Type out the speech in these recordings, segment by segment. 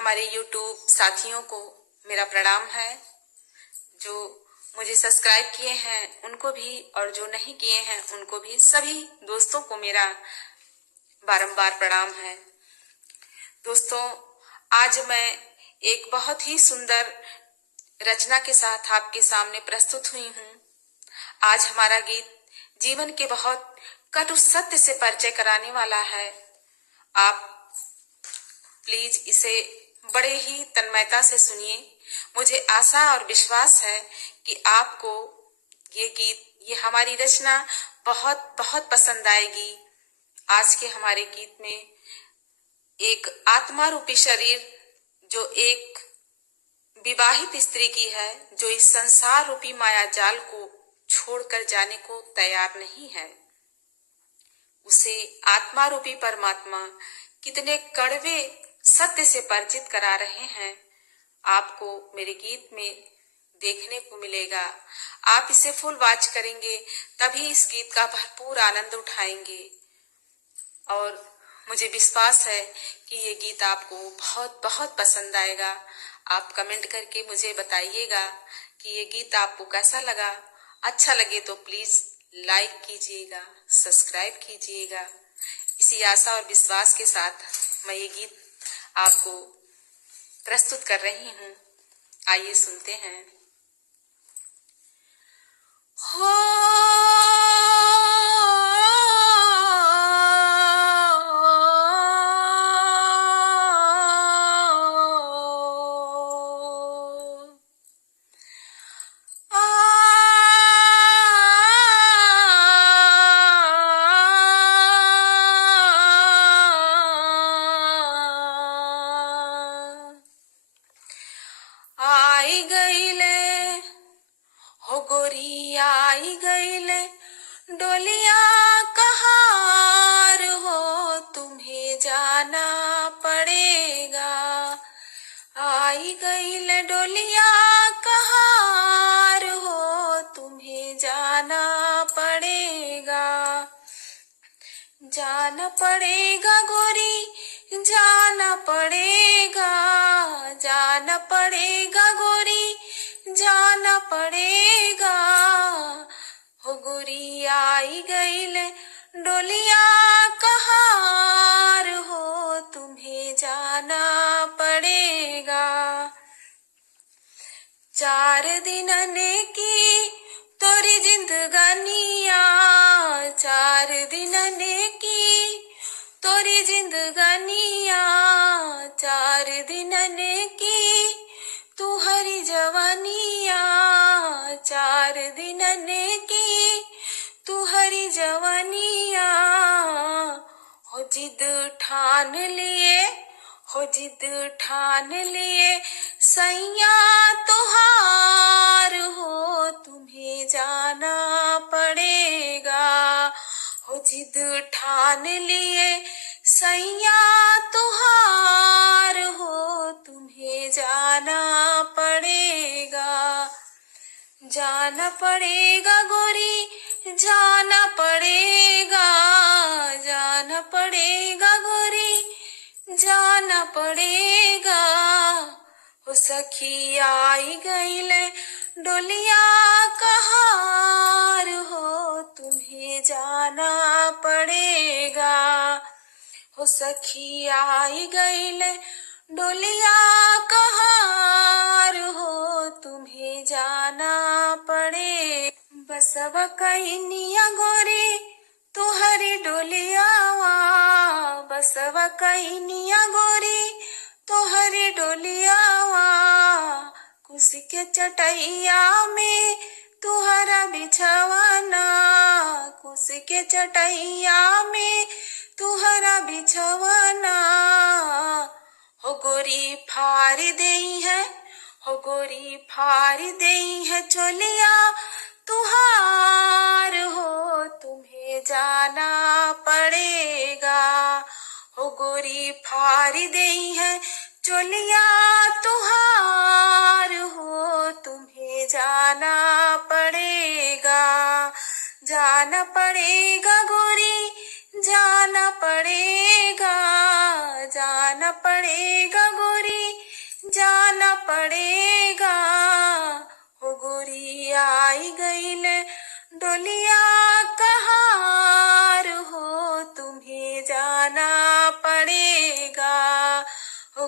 हमारे YouTube साथियों को मेरा प्रणाम है। जो मुझे सब्सक्राइब किए हैं उनको भी, और जो नहीं किए हैं उनको भी, सभी दोस्तों को मेरा बारंबार प्रणाम है। दोस्तों, आज मैं एक बहुत ही सुंदर रचना के साथ आपके सामने प्रस्तुत हुई हूँ। आज हमारा गीत जीवन के बहुत कटु सत्य से परिचय कराने वाला है। आप प्लीज इसे बड़े ही तन्मयता से सुनिए। मुझे आशा और विश्वास है कि आपको ये गीत, ये हमारी रचना बहुत बहुत पसंद आएगी। आज के हमारे गीत में एक आत्मा रूपी शरीर जो एक विवाहित स्त्री की है, जो इस संसार रूपी माया जाल को छोड़कर जाने को तैयार नहीं है, उसे आत्मा रूपी परमात्मा कितने कड़वे सत्य से परिचित करा रहे हैं, आपको मेरे गीत में देखने को मिलेगा। आप इसे फुल वॉच करेंगे तभी इस गीत का भरपूर आनंद उठाएंगे। और मुझे विश्वास है कि ये गीत आपको बहुत बहुत पसंद आएगा। आप कमेंट करके मुझे बताइएगा कि ये गीत आपको कैसा लगा। अच्छा लगे तो प्लीज लाइक कीजिएगा, सब्सक्राइब कीजिएगा। इसी आशा और विश्वास के साथ मैं ये गीत आपको प्रस्तुत कर रही हूँ। आइए सुनते हैं। हो आई गईले हो गोरी, आई गईले डोलिया कहार हो, तुम्हें जाना पड़ेगा। आई गईले डोलिया कहार हो, तुम्हें जाना पड़ेगा। जाना पड़ेगा गोरी, जाना पड़ेगा, जाना पड़ेगा गोरी, जाना पड़ेगा। हो गोरी आई गईले डोलिया कहार हो, तुम्हें जाना पड़ेगा। 4 दिनने की तोरी जिंदगानिया, 4 दिनने की तोरी जिंदगानिया, 4 दिनने की तू हरी जवानिया, 4 दिनने की तू हरी जवानिया। हो जिद ठान लिए, हो जिद ठान लिए सैया तुहार हो, तुम्हें जाना पड़ेगा। हो जिद ठान लिए सैया तुहार हो, तुम्हें जाना पड़ेगा। जाना पड़ेगा गोरी, जाना पड़ेगा, जाना पड़ेगा गोरी, जाना पड़ेगा। हो सखी आई गईले डोलिया कहार हो, तुम्हें जाना पड़ेगा। हो सखी आई गईले डोलिया कहार हो, तुम्हें जाना पड़े। बसवा कइनिया गोरी तुहरी डोलियावा, बसवा कइनिया गोरी तुहरी डोलियावा। कुशी के चटैया में तुहरा बिछवाना, कुशी के चटैया में तुहरा बिछवाना। हो गोरी फारी देई है, हो गोरी फारी देई है चोलिया तुहार हो, तुम्हें जाना पड़ेगा। हो गोरी फारी देई है चोलिया तुहार हो, तुम्हें जाना पड़ेगा। जाना पड़ेगा गोरी, जाना पड़ेगा, जाना पड़ेगा गोरी,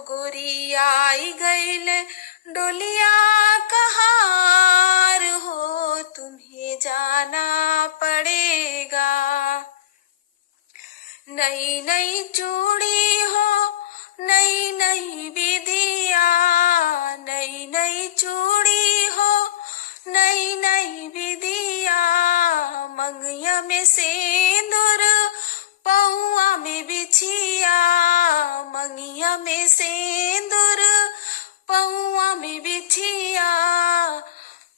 गोरी आई गईल डोलिया कहार हो, तुम्हें जाना पड़ेगा। नई नई चूड़ी हो, नई नई बिंदिया, नई नई चूड़ी हो, नई नई बिंदिया, मंगिया में सिंदूर, पौआ में बिछिया, मंगिया में सिंदूर, पौआ में बिछिया,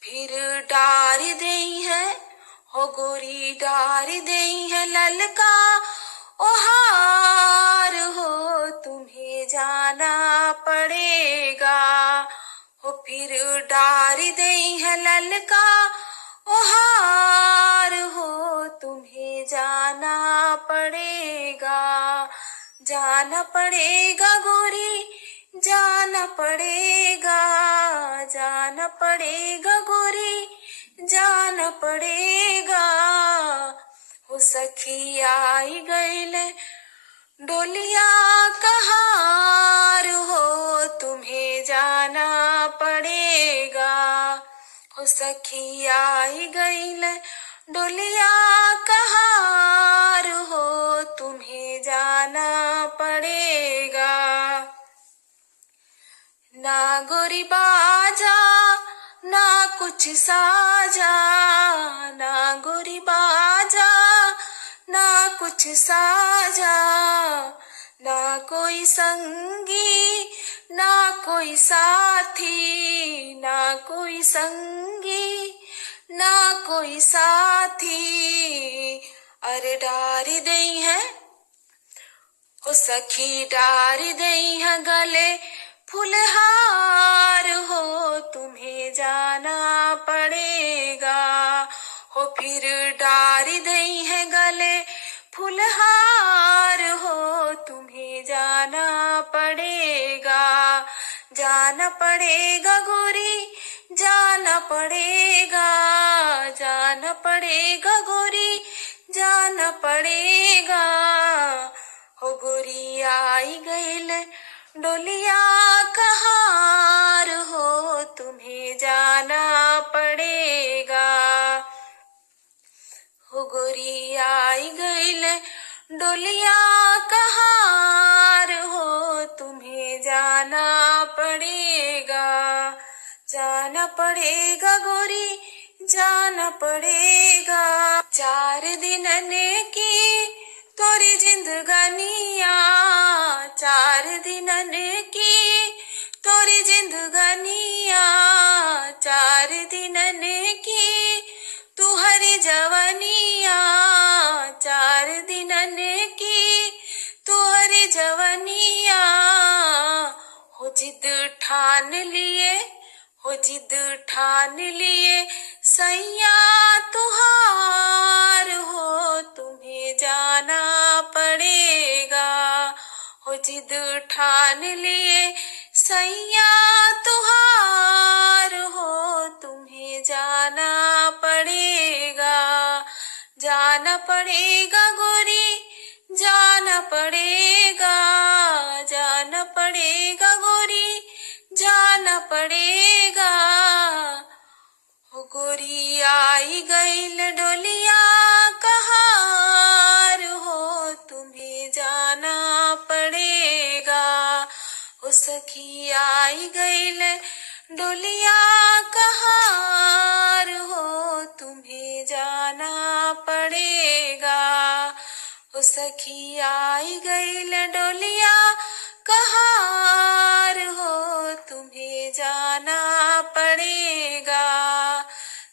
फिर डारी देई है हो गोरी, डारी देई है ललका ओहार हो, तुम्हें जाना पड़ेगा। हो फिर डारी देई है ललका ओहार हो, तुम्हें जाना पड़ेगा। जाना पड़ेगा गोरी, जाना पड़ेगा, जाना पड़ेगा गोरी, जाना पड़ेगा। हो सखी आई गईल डोलिया कहार हो, तुम्हें जाना पड़ेगा। हो सखी आई गईल डोलिया कहार हो, तुम्हें जाना पड़ेगा। ना गोरी बाजा ना कुछ साजा, ना गोरी बाजा ना कुछ साजा, ना कोई संगी ना कोई साथी, ना कोई संगी ना कोई साथी, अरे डारी दई है हो सखी, डारी दई है गले फुलहार हो, तुम्हें जाना पड़ेगा। हो फिर डारी दई है गले फुलहार हो, तुम्हें जाना पड़ेगा। जाना पड़ेगा गोरी, जाना पड़ेगा, जाना पड़ेगा गोरी, जाना पड़ेगा। हो गोरी आई गईल डोलिया कहार हो, तुम्हें जाना पड़ेगा। हो गोरी आई गईल डोलिया कहार हो, तुम्हें जाना पड़ेगा। जाना पड़ेगा गोरी, जाना पड़ेगा। 4 दिनन की तोरी जिंदगानिया, 4 दिनन की तोरी जिंदगानिया, 4 दिनन की तुहरी जवानिया, 4 दिनन की तुहरी जवानिया। हो जिद ठान लिए, हो जिद ठान लिए सैया तुहार हो, तुम्हें जाना पड़ेगा। हो जिद ठान लिए सैया तुहार हो, तुम्हें जाना पड़ेगा। जाना पड़ेगा गोरी, जाना पड़ेगा, जाना पड़ेगा गोरी, जाना पड़ेगा। हो गोरी आई गईल डोलिया कहार हो, तुम्हें जाना पड़ेगा। हो सखी आई गईल डोलिया कहार हो, तुम्हें जाना पड़ेगा। हो सखी आई गईल डोलिया कहार हो, तुम्हें जाना पड़ेगा।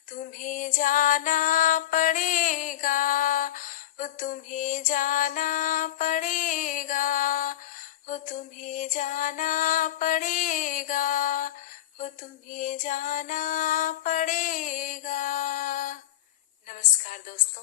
तुम्हें जाना पड़ेगा, वो तुम्हें जाना पड़ेगा, वो तुम्हें जाना पड़ेगा, वो तुम्हें जाना पड़ेगा। नमस्कार दोस्तों।